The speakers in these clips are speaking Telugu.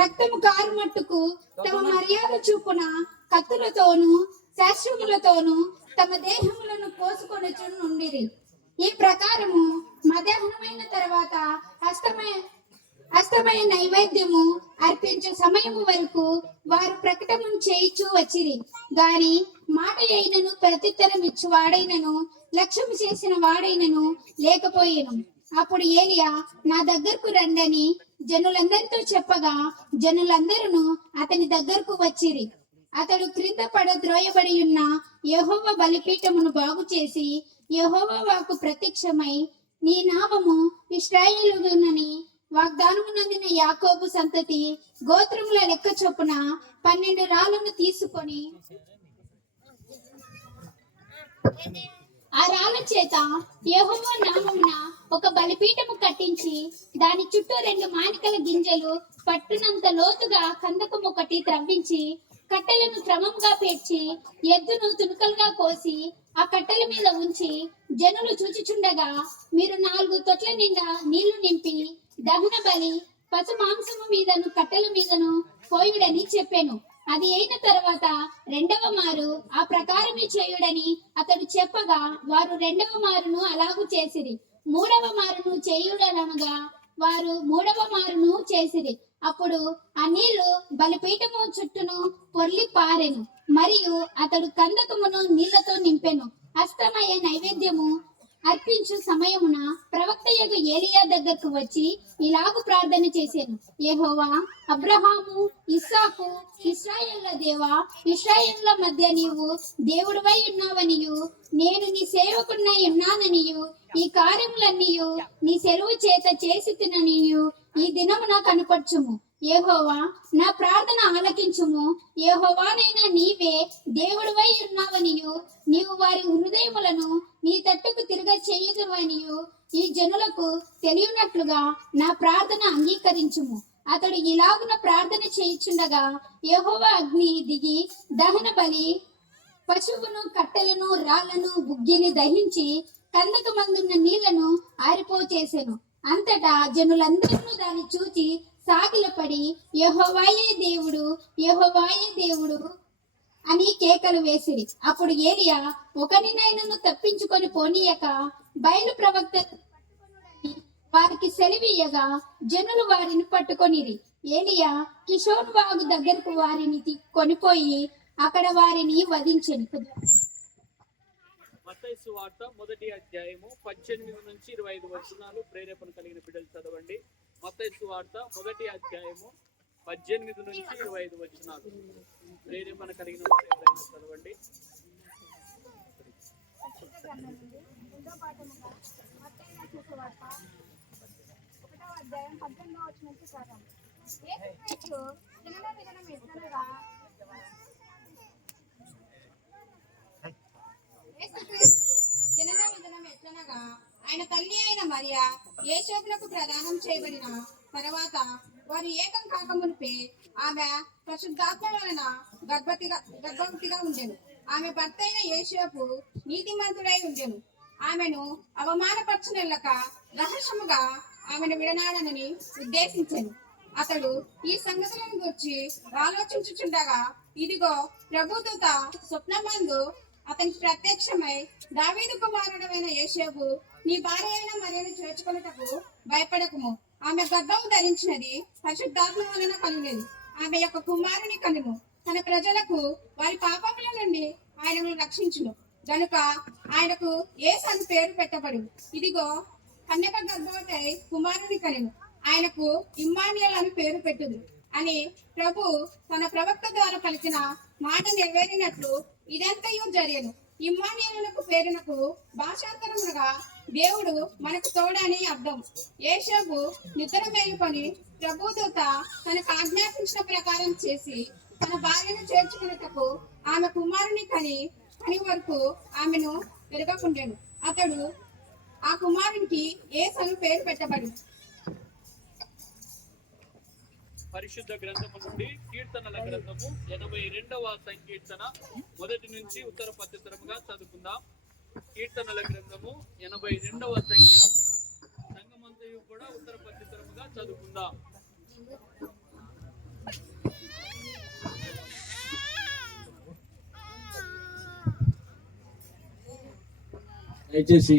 రక్తము కారు మట్టుకు తమ మర్యాద చూపున కత్తులతోనూ శాస్త్రములతోనూ తమ దేహములను కోసుకొనుచు నుండిరి. ఈ ప్రకారము మధ్యాహ్నమైన తర్వాత అస్తమయ నైవేద్యము అర్పించే సమయము వరకు వారు ప్రకటన చేయిచూ వచ్చిరి. గాని మాట అయినను ప్రత్యుత్తరం ఇచ్చు వాడైనను లక్ష్యము చేసిన వాడైనను లేకపోయేను. అప్పుడు ఏలియా నా దగ్గరకు రండని జనులందరితో చెప్పగా జనులందరూ అతని దగ్గరకు వచ్చిరి. అతడు క్రింద పడద్రోయబడి ఉన్న యెహోవా బలిపీఠమును బాగు చేసి యెహోవా వాకు ప్రత్యక్షమై నీ నామము ఇశ్రాయేలునని వాగ్దానమునందిన యాకోబు సంతతి గోత్రముల లెక్క చొప్పున 12 రాళ్లను తీసుకొని ఆ రాళ్ల చేత యెహోవా నామమున ఒక బలిపీఠము కట్టించి దాని చుట్టూ 2 మానికల గింజలు పట్టునంత లోతుగా కందకం ఒకటి త్రవ్వించి కట్టెలను క్రమముగా పేర్చి ఎద్దును తునుకలుగా కోసి ఆ కట్టెల మీద ఉంచి జనులు చూచుచుండగా మీరు 4 తొట్ల నిండా నీళ్లు నింపి దహన బలి పశు మాంసము మీదను కట్టెల మీదను పోయుడని చెప్పాను. అది అయిన తర్వాత 2వ మారు ఆ ప్రకారమే చేయుడని అతడు చెప్పగా వారు 2వ మారును అలాగూ చేసిరి. 3వ మారును చేయుడనగా వారు 3వ మారును చేసిరి. అప్పుడు ఆ నీళ్లు బలిపీఠము చుట్టూను పొర్లి పారెను. మరియు అతడు కందకమును నీళ్లతో నింపెను. అస్తమయ నైవేద్యము అర్పించు సమయమున ప్రవక్తయగు ఏలియా దగ్గరకు వచ్చి ఇలాగు ప్రార్థన చేశాను. యెహోవా, అబ్రహాము, ఇస్సాకు, ఇశ్రాయేళ్ల దేవా, ఇశ్రాయేళ్ల మధ్య నీవు దేవుడివై ఉన్నావనియు నేను నీ సేవకుడినై ఉన్నాననియు ఈ కార్యములన్నీయు నీ సెలవు చేత చేసి తిననియు ఈ దినమున కనపరచుము. యెహోవా, నా ప్రార్థన ఆలకించుము. యెహోవానైనా నీవే దేవుడివై ఉన్నావనియు నీవు వారి హృదయములను నీ తట్టుకు తిరగ చేయదువనియు ఈ జనులకు తెలియనట్లుగా నా ప్రార్థన అంగీకరించుము. అతడు ఇలాగున ప్రార్థన చేయుచుండగా యెహోవా అగ్ని దిగి దహన బలి పశువును కట్టెలను రాళ్లను బుగ్గిని దహించి కందకమందున్న నీళ్లను ఆరిపోచేసెను. అంతటా జనులందరూ దాన్ని చూచి సాగిలపడి యెహోవాయే దేవుడు, యెహోవాయే దేవుడు అని కేకలు వేసిరి. అప్పుడు ఏలియా ఒకనినైనను తప్పించుకొని పోనీయక బయలు ప్రవక్త వారికి సెలవీయగా జనులు వారిని పట్టుకొనిరి. ఏలియా కిషోన్ వాగు దగ్గరకు వారిని కొనిపోయి అక్కడ వారిని వధించెను. మత్తయి సువార్త 1వ అధ్యాయము 18 నుంచి 25 వచనాలు ప్రేరేపణ కలిగిన బిడ్డలు చదవండి. మత్తయి సువార్త 1వ అధ్యాయము 18 నుంచి 25 వచనాలు ప్రేరేపణ కలిగిన వారు ఎవరైనా చదవండి. జనన విధానం ఎట్లనగా ఆయన తల్లి అయిన మరియా యేసోపునకు ప్రదానం చేయబడిన తర్వాత వారు ఏకం కాకమునిపే ఆమె పరిశుద్ధాత్మ వలన గర్భవతిగా ఉండెను. ఆమె భర్త అయిన యేసోపు నీతిమంతుడై ఉండెను. ఆమెను అవమానపరచునెల్లక రహస్యముగా ఆమెను విడనాడనని ఉద్దేశించెను. అతడు ఈ సంగతులను గురించి ఆలోచించుచుండగా ఇదిగో ప్రభుదూత స్వప్నమందు అతనికి ప్రత్యక్షమై దావీదు కుమారుడైన యేసోపు నీ భార్య అయిన మరియను చేర్చుకొనుటకు భయపడకుము. ఆమె గర్భము ధరించినది పరిశుద్ధాత్మ వలన కలిగినది. ఆమె యొక్క కుమారుని కనును. తన ప్రజలకు వారి పాపముల నుండి ఆయనను రక్షించును గనుక ఆయనకు యేసు అని పేరు పెట్టబడు. ఇదిగో కన్యక గర్భవతి కుమారుని కనును. ఆయనకు ఇమ్మానుయేలు అని పేరు పెట్టుదు అని ప్రభు తన ప్రవక్త ద్వారా పలికిన మాట నెరవేరినట్లు ఇదంతయు జరిగెను. ఇమ్మానుయేలునకు పేరునకు భాషాంతరముగా దేవుడు మనకు తోడని అర్థం. యేసోపు నిద్ర మేలుకొని ప్రభుదూత తనకు ఆజ్ఞాపించిన ప్రకారం చేసి తన భార్యను చేర్చుకున్నటకు ఆమె కుమారుని కని వరకు ఆమెను పెరగకుండెను. అతడు ఆ కుమారునికి యేసు అని పేరు పెట్టబడి. పరిశుద్ధ గ్రంథము నుండి కీర్తనల గ్రంథము 82వ సంకీర్తన మొదటి నుంచి ఉత్తర ప్రత్యుత్తరముగా చదువుకుందాం. కీర్తనల గ్రంథము 82వ సంకీర్తన సంగమంతయు కూడా ఉత్తర ప్రత్యుత్తరముగా చదువుకుందాం. దయచేసి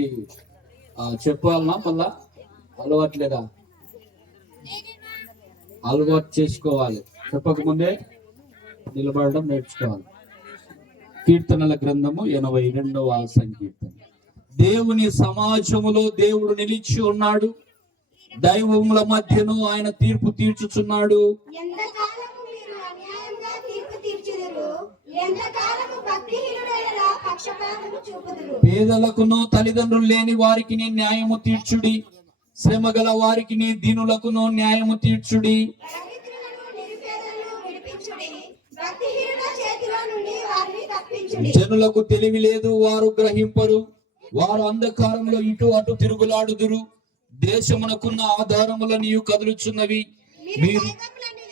చెప్పాలన్నా మళ్ళా అలవాట్లేదా? అలవాటు చేసుకోవాలి, చెప్పకముందే నిలబడడం నేర్చుకోవాలి. కీర్తనల గ్రంథము 82వ సంకీర్తన. దేవుని సమాజములో దేవుడు నిలిచి ఉన్నాడు, దైవముల మధ్యను ఆయన తీర్పు తీర్చుచున్నాడు. ఎంతకాలము మీరు అన్యాయంగా తీర్పు తీర్చుదురు, ఎంతకాలము భక్తిహీనులైన పక్షపాతము చూపుదురు. పేదలకును తల్లిదండ్రులు లేని వారికి న్యాయము తీర్చుడి, శ్రమ గల వారికి దీనులకును న్యాయము తీర్చుడి. దరిద్రులను నిరుపేదలను విడిపించుడి, భక్తిహీనుల చేతిలో నుండి వారిని తప్పించుడి. జనులకు తెలివి లేదు, వారు గ్రహింపరు, వారు అంధకారంలో ఇటు అటు తిరుగులాడుదురు. దేశమునకున్న ఆధారముల నీవు కదులుచున్నవి, మీరు సైన్యములను